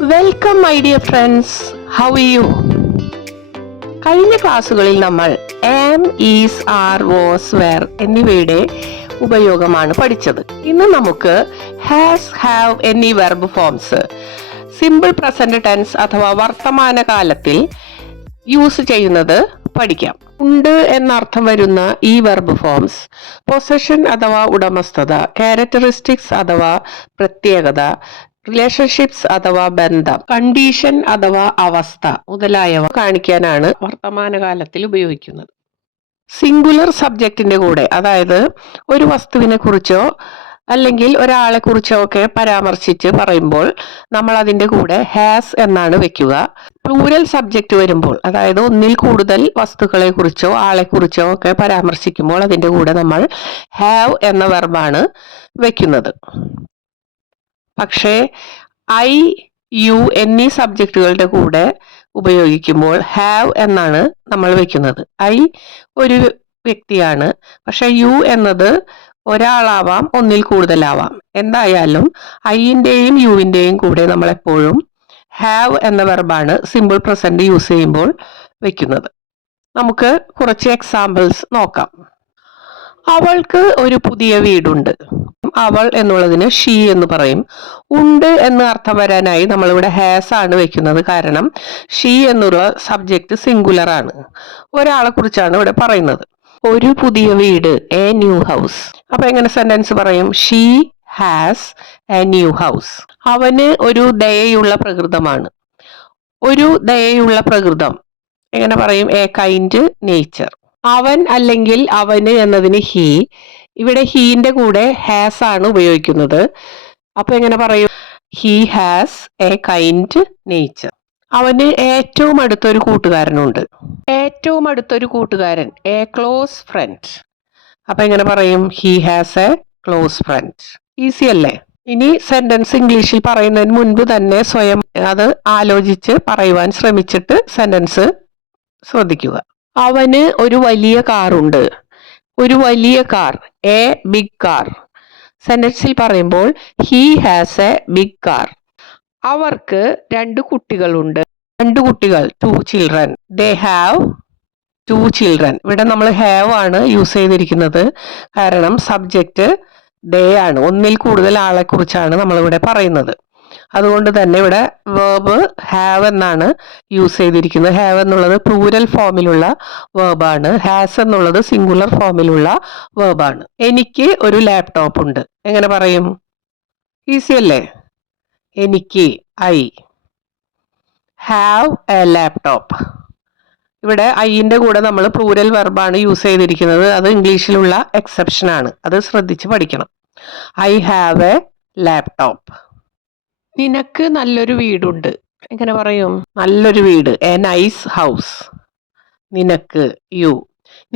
Welcome my dear friends, how are you? കഴിഞ്ഞ ക്ലാസ്സുകളിൽ നമ്മൾ am, is, are, was, were എന്നിവയുടെ ഉപയോഗമാണ് പഠിച്ചത്. ഇന്ന് നമുക്ക് ഹാസ്, ഹാവ് എന്നീ verb forms simple present tense അഥവാ വർത്തമാനകാലത്തിൽ യൂസ് ചെയ്യുന്നത് പഠിക്കാം. ഉണ്ട് എന്നർത്ഥം വരുന്ന ഈ വെർബ് ഫോംസ് പൊസഷൻ അഥവാ ഉടമസ്ഥത, ക്യാരക്ടറിസ്റ്റിക്സ് അഥവാ പ്രത്യേകത, റിലേഷൻഷിപ്സ് അഥവാ ബന്ധം, കണ്ടീഷൻ അഥവാ അവസ്ഥ മുതലായവ കാണിക്കാനാണ് വർത്തമാനകാലത്തിൽ ഉപയോഗിക്കുന്നത്. സിംഗുലർ സബ്ജക്റ്റിന്റെ കൂടെ, അതായത് ഒരു വസ്തുവിനെ കുറിച്ചോ അല്ലെങ്കിൽ ഒരാളെ കുറിച്ചോ ഒക്കെ പരാമർശിച്ച് പറയുമ്പോൾ നമ്മൾ അതിന്റെ കൂടെ ഹാസ് എന്നാണ് വെക്കുക. പ്ലൂരൽ സബ്ജക്റ്റ് വരുമ്പോൾ, അതായത് ഒന്നിൽ കൂടുതൽ വസ്തുക്കളെ കുറിച്ചോ ആളെ കുറിച്ചോ ഒക്കെ പരാമർശിക്കുമ്പോൾ അതിന്റെ കൂടെ നമ്മൾ ഹാവ് എന്ന വെർബാണ് വെക്കുന്നത്. പക്ഷേ ഐ, യു എന്നീ സബ്ജക്റ്റുകളുടെ കൂടെ ഉപയോഗിക്കുമ്പോൾ ഹാവ് എന്നാണ് നമ്മൾ വെക്കുന്നത്. ഐ ഒരു വ്യക്തിയാണ്, പക്ഷെ യു എന്നത് ഒരാളാവാം, ഒന്നിൽ കൂടുതലാവാം. എന്തായാലും ഐന്റെയും യുവിന്റെയും കൂടെ നമ്മൾ എപ്പോഴും ഹാവ് എന്ന വെർബാണ് സിമ്പിൾ പ്രസന്റ് യൂസ് ചെയ്യുമ്പോൾ വെക്കുന്നത്. നമുക്ക് കുറച്ച് എക്സാമ്പിൾസ് നോക്കാം. അവൾക്ക് ഒരു പുതിയ വീടുണ്ട്. അവൾ എന്നുള്ളതിന് ഷീ എന്ന് പറയും. ഉണ്ട് എന്ന് അർത്ഥം വരാനായി നമ്മളിവിടെ ഹാസ് ആണ് വെക്കുന്നത്. കാരണം ഷീ എന്നുള്ള സബ്ജക്റ്റ് സിംഗുലർ ആണ്, ഒരാളെ കുറിച്ചാണ് ഇവിടെ പറയുന്നത്. ഒരു പുതിയ വീട്, എ ന്യൂ ഹൗസ്. അപ്പൊ എങ്ങനെ സെന്റൻസ് പറയും? She has A new house. അവന് ഒരു ദയയുള്ള പ്രകൃതമാണ്. ഒരു ദയയുള്ള പ്രകൃതം എങ്ങനെ പറയും? A kind nature. അവൻ അല്ലെങ്കിൽ അവന് എന്നതിന് ഹീ. ഇവിടെ ഹീന്റെ കൂടെ ഹാസ് ആണ് ഉപയോഗിക്കുന്നത്. അപ്പൊ എങ്ങനെ പറയും? He has A kind nature. അവന് ഏറ്റവും അടുത്തൊരു കൂട്ടുകാരനുണ്ട്. ഏറ്റവും അടുത്തൊരു കൂട്ടുകാരൻ, എ ക്ലോസ് ഫ്രണ്ട്. അപ്പൊ എങ്ങനെ പറയും? He has A close friend. Easy അല്ലേ? ഇനി സെന്റൻസ് ഇംഗ്ലീഷിൽ പറയുന്നതിന് മുൻപ് തന്നെ സ്വയം അത് ആലോചിച്ച് പറയുവാൻ ശ്രമിച്ചിട്ട് സെന്റൻസ് ശ്രദ്ധിക്കുക. അവന് ഒരു വലിയ കാറുണ്ട്. ഒരു വലിയ കാർ, എ ബിഗ് കാർ. സെന്റൻസിൽ പറയുമ്പോൾ he has a big car. അവർക്ക് 2 കുട്ടികളുണ്ട്. 2 കുട്ടികൾ, 2 ചിൽഡ്രൻ. They have 2 children. ഇവിടെ നമ്മൾ ഹാവ് ആണ് യൂസ് ചെയ്തിരിക്കുന്നത്. കാരണം സബ്ജക്റ്റ് ദേ ആണ്, ഒന്നിൽ കൂടുതൽ ആളെ കുറിച്ചാണ് നമ്മളിവിടെ പറയുന്നത്. അതുകൊണ്ട് തന്നെ ഇവിടെ വേർബ് ഹാവ് എന്നാണ് യൂസ് ചെയ്തിരിക്കുന്നത്. ഹാവ് എന്നുള്ളത് പ്ലൂരൽ ഫോമിലുള്ള വേർബാണ്. ഹാസ് എന്നുള്ളത് സിംഗുലർ ഫോമിലുള്ള വേർബാണ്. എനിക്ക് ഒരു ലാപ്ടോപ്പ് ഉണ്ട്. എങ്ങനെ പറയും? ഈസി അല്ലേ? എനിക്ക്, ഐ ഹാവ് എ ലാപ്ടോപ്പ്. ഇവിടെ ഐന്റെ കൂടെ നമ്മൾ പ്ലൂരൽ വെർബാണ് യൂസ് ചെയ്തിരിക്കുന്നത്. അത് ഇംഗ്ലീഷിലുള്ള എക്സെപ്ഷൻ ആണ്, അത് ശ്രദ്ധിച്ച് പഠിക്കണം. I have A laptop. നിനക്ക് നല്ലൊരു വീടുണ്ട്. എങ്ങനെ പറയും? നല്ലൊരു വീട്, എ നൈസ് ഹൗസ്. നിനക്ക്, യു.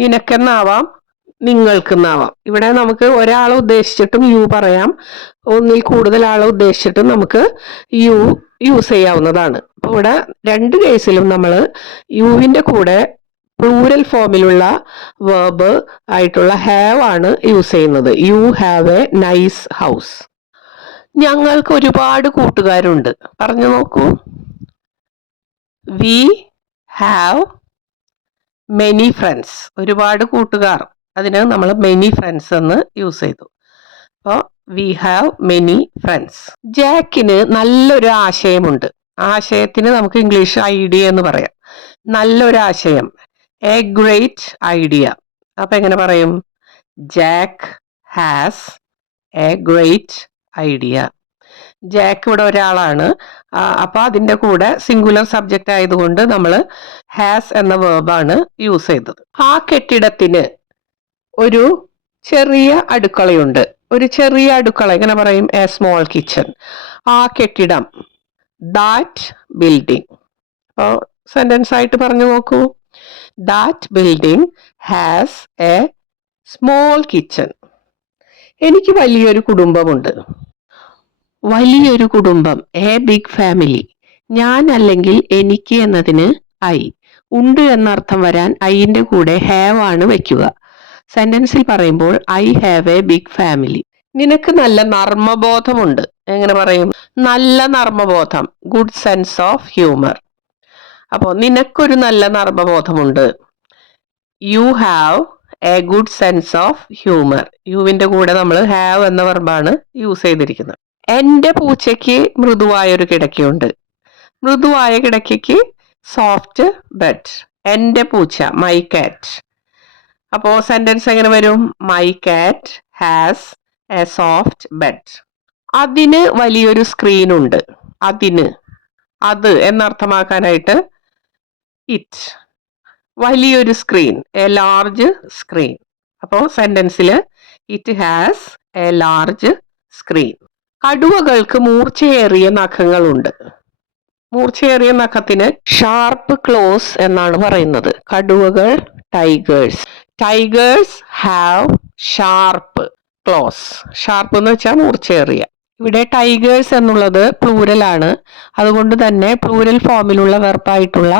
നിനക്കെന്നാവാം, നിങ്ങൾക്കെന്നാവാം. ഇവിടെ നമുക്ക് ഒരാളെ ഉദ്ദേശിച്ചിട്ടും യു പറയാം, ഒന്നിൽ കൂടുതൽ ആളെ ഉദ്ദേശിച്ചിട്ടും നമുക്ക് യു യൂസ് ചെയ്യാവുന്നതാണ്. അപ്പൊ ഇവിടെ 2 കേസിലും നമ്മൾ യുവിന്റെ കൂടെ പ്ലൂരൽ ഫോമിലുള്ള വേർബ് ആയിട്ടുള്ള ഹാവ് ആണ് യൂസ് ചെയ്യുന്നത്. U have A nice house. ഞങ്ങൾക്ക് ഒരുപാട് കൂട്ടുകാരുണ്ട്. പറഞ്ഞു നോക്കൂ. We have many friends. ഒരുപാട് കൂട്ടുകാർ, അതിന് നമ്മൾ മെനി ഫ്രണ്ട്സ് എന്ന് യൂസ് ചെയ്തു. അപ്പോൾ വി ഹാവ് മെനി ഫ്രണ്ട്സ്. ജാക്കിന് നല്ലൊരു ആശയമുണ്ട്. ആശയത്തിന് നമുക്ക് ഇംഗ്ലീഷ് ഐഡിയ എന്ന് പറയാം. നല്ലൊരു ആശയം, എ ഗ്രേറ്റ് ഐഡിയ. അപ്പൊ എങ്ങനെ പറയും? Jack has A great idea. Jack ഇവിടെ ഒരാളാണ്. അപ്പൊ അതിന്റെ കൂടെ സിംഗുലർ സബ്ജക്റ്റ് ആയതുകൊണ്ട് നമ്മൾ ഹാസ് എന്ന വേർബാണ് യൂസ് ചെയ്തത്. ആ കെട്ടിടത്തിന് ഒരു ചെറിയ അടുക്കളയുണ്ട്. ഒരു ചെറിയ അടുക്കള എങ്ങനെ പറയും? A small kitchen. ആ കെട്ടിടം, ദാറ്റ് ബിൽഡിംഗ്. അപ്പോൾ സെന്റൻസ് ആയിട്ട് പറഞ്ഞു നോക്കൂ. That building has A small kitchen. എനിക്ക് വലിയൊരു കുടുംബമുണ്ട്. വലിയൊരു കുടുംബം, എ ബിഗ് ഫാമിലി. ഞാൻ അല്ലെങ്കിൽ എനിക്ക് എന്നതിന് ഐ. ഉണ്ട് എന്നർത്ഥം വരാൻ ഐന്റെ കൂടെ ഹാവ് ആണ് വെക്കുക. സെന്റൻസിൽ പറയുമ്പോൾ I have a big family. നിനക്ക് നല്ല നർമ്മബോധമുണ്ട്. എങ്ങനെ പറയും? നല്ല നർമ്മബോധം, ഗുഡ് സെൻസ് ഓഫ് ഹ്യൂമർ. അപ്പോൾ നിനക്കൊരു നല്ല നർമ്മബോധമുണ്ട്. You have a good sense of humour. യുവിന്റെ കൂടെ നമ്മൾ ഹാവ് എന്ന വെർബാണ് യൂസ് ചെയ്തിരിക്കുന്നത്. എന്റെ പൂച്ചയ്ക്ക് മൃദുവായൊരു കിടക്കയുണ്ട്. മൃദുവായ കിടക്കയ്ക്ക് സോഫ്റ്റ് ബെഡ്. എന്റെ പൂച്ച, മൈ കാറ്റ്. അപ്പോ സെന്റൻസ് എങ്ങനെ വരും? മൈ കാറ്റ് ഹാസ് എ സോഫ്റ്റ് ബെഡ്. അതിന് വലിയൊരു സ്ക്രീൻ ഉണ്ട്. അതിന്, അത് എന്നർത്ഥമാക്കാനായിട്ട് ഇറ്റ്. വലിയൊരു സ്ക്രീൻ, എ ലാർജ് സ്ക്രീൻ. അപ്പോൾ സെന്റൻസിൽ it has a large screen. കടുവകൾക്ക് മൂർച്ചയേറിയ നഖങ്ങളുണ്ട്. മൂർച്ചയേറിയ നഖത്തിന് ഷാർപ്പ് ക്ലോസ് എന്നാണ് പറയുന്നത്. കടുവകൾ, tigers. Tigers have sharp claws. Sharp എന്ന് വെച്ചാൽ മൂർച്ചയേറിയ. ഇവിടെ ടൈഗേഴ്സ് എന്നുള്ളത് പ്ലൂരൽ ആണ്. അതുകൊണ്ട് തന്നെ പ്ലൂരൽ ഫോമിലുള്ള വെർബായിട്ടുള്ള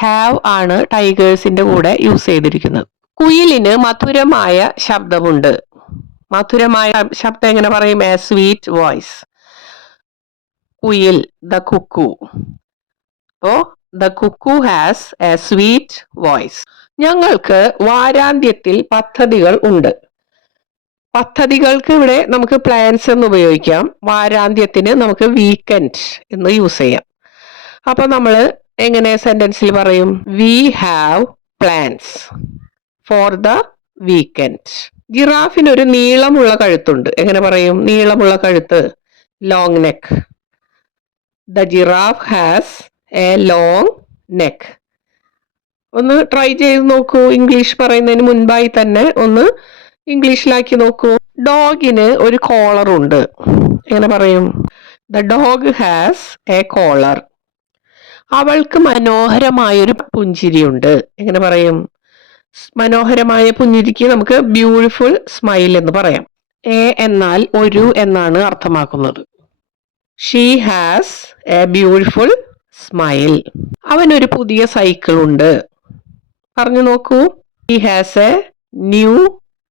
ഹാവ് ആണ് ടൈഗേഴ്സിന്റെ കൂടെ യൂസ് ചെയ്തിരിക്കുന്നത്. കുയിലിന് മധുരമായ ശബ്ദമുണ്ട്. മധുരമായ ശബ്ദം എങ്ങനെ പറയും? A sweet voice. കുയിൽ, ദ കുക്കു. അപ്പോ the cuckoo has a sweet voice. ഞങ്ങൾക്ക് വാരാന്ത്യത്തിൽ പദ്ധതികൾ ഉണ്ട്. പദ്ധതികൾക്ക് ഇവിടെ നമുക്ക് പ്ലാൻസ് എന്ന് ഉപയോഗിക്കാം. വാരാന്ത്യത്തിന് നമുക്ക് വീക്കെൻഡ് എന്ന് യൂസ് ചെയ്യാം. അപ്പൊ നമ്മൾ എങ്ങനെ സെന്റൻസിൽ പറയും? We have plans for the weekend. ജിറാഫിന് ഒരു നീളമുള്ള കഴുത്തുണ്ട്. എങ്ങനെ പറയും? നീളമുള്ള കഴുത്ത്, long neck. The giraffe has a long neck. ഒന്ന് ട്രൈ ചെയ്ത് നോക്കൂ. ഇംഗ്ലീഷ് പറയുന്നതിന് മുൻപായി തന്നെ ഒന്ന് ഇംഗ്ലീഷിലാക്കി നോക്കൂ. ഡോഗിന് ഒരു കോളർ ഉണ്ട്. എങ്ങനെ പറയും? The dog has a collar. അവൾക്ക് മനോഹരമായൊരു പുഞ്ചിരിയുണ്ട്. എങ്ങനെ പറയും? മനോഹരമായ പുഞ്ചിരിക്ക് നമുക്ക് ബ്യൂട്ടിഫുൾ സ്മൈൽ എന്ന് പറയാം. എ എന്നാൽ ഒരു എന്നാണ് അർത്ഥമാക്കുന്നത്. She has A beautiful smile. അവനൊരു പുതിയ സൈക്കിൾ ഉണ്ട്. പറഞ്ഞു നോക്കൂ. He has A new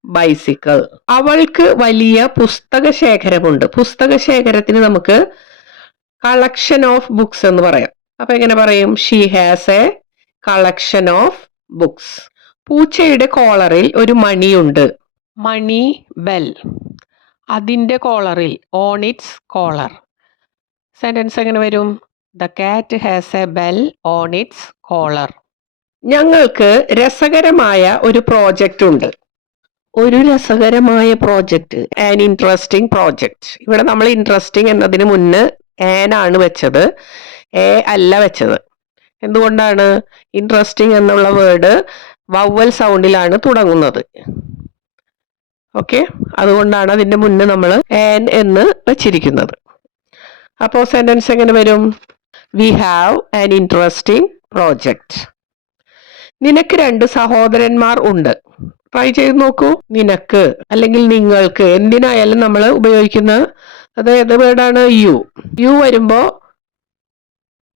bicycle. അവൾക്ക് വലിയ പുസ്തക ശേഖരമുണ്ട്. പുസ്തക ശേഖരത്തിന് നമുക്ക് കളക്ഷൻ ഓഫ് ബുക്സ് എന്ന് പറയാം. അപ്പൊ എങ്ങനെ പറയും? She has a collection of books. പൂച്ചയുടെ കോളറിൽ ഒരു മണിയുണ്ട്. മണി, ബെൽ. അതിന്റെ കോളറിൽ, ഓൺ ഇറ്റ്സ് കോളർ. സെന്റൻസ് എങ്ങനെ വരും? The cat has a bell on its collar. ഞങ്ങൾക്ക് രസകരമായ ഒരു പ്രോജക്റ്റ് ഉണ്ട്. ഒരു രസകരമായ പ്രോജക്റ്റ്, ആൻ ഇൻട്രസ്റ്റിംഗ് പ്രോജക്റ്റ്. ഇവിടെ നമ്മൾ ഇൻട്രസ്റ്റിംഗ് എന്നതിന് മുന്നേ ആൻ ആണ് വെച്ചത്, എ അല്ല വെച്ചത്. എന്തുകൊണ്ടാണ്? ഇൻട്രസ്റ്റിംഗ് എന്നുള്ള വേർഡ് വവ്വൽ സൗണ്ടിലാണ് തുടങ്ങുന്നത്. ഓക്കെ, അതുകൊണ്ടാണ് അതിന്റെ മുന്നേ നമ്മൾ ആൻ എന്ന് വെച്ചിരിക്കുന്നത്. അപ്പോൾ സെന്റൻസ് എങ്ങനെ വരും? We have an interesting project. നിനക്ക് 2 സഹോദരന്മാർ ഉണ്ട്. ട്രൈ ചെയ്ത് നോക്കൂ. നിനക്ക് അല്ലെങ്കിൽ നിങ്ങൾക്ക്, എന്തിനായാലും നമ്മൾ ഉപയോഗിക്കുന്ന അത് ഏത് വേർഡാണ്? യു. യു വരുമ്പോ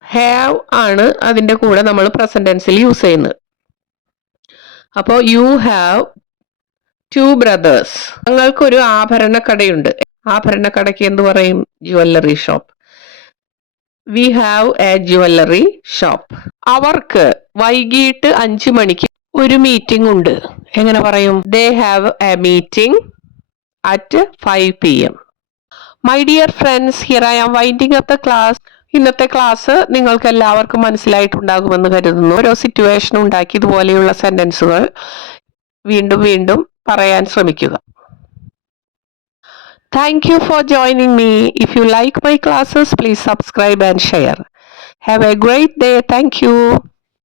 ഹാവ് ആണ് അതിന്റെ കൂടെ നമ്മൾ പ്രസന്റ് ടെൻസിൽ യൂസ് ചെയ്യുന്നത്. അപ്പോൾ യു ഹാവ് 2 ബ്രദേഴ്സ്. ഞങ്ങൾക്കൊരു ആഭരണക്കടയുണ്ട്. ആഭരണക്കടയ്ക്ക് എന്ത് പറയും? Jewellery shop. We have a jewellery shop. അവർക്ക് വൈകിട്ട് 5 മണിക്ക് ഒരു മീറ്റിംഗ് ഉണ്ട്. എങ്ങനെ പറയും? They have a meeting at 5 PM. My dear friends, here I am winding up the class. ഇന്നത്തെ ക്ലാസ് നിങ്ങൾക്ക് എല്ലാവർക്കും മനസ്സിലായിട്ടുണ്ടാകുമെന്ന് കരുതുന്നു. ഓരോ സിറ്റുവേഷൻ ഉണ്ടാക്കി ഇതുപോലെയുള്ള സെന്റൻസുകൾ വീണ്ടും വീണ്ടും പറയാൻ ശ്രമിക്കുക. Thank you for joining me. If you like my classes, please subscribe and share. Have a great day. Thank you.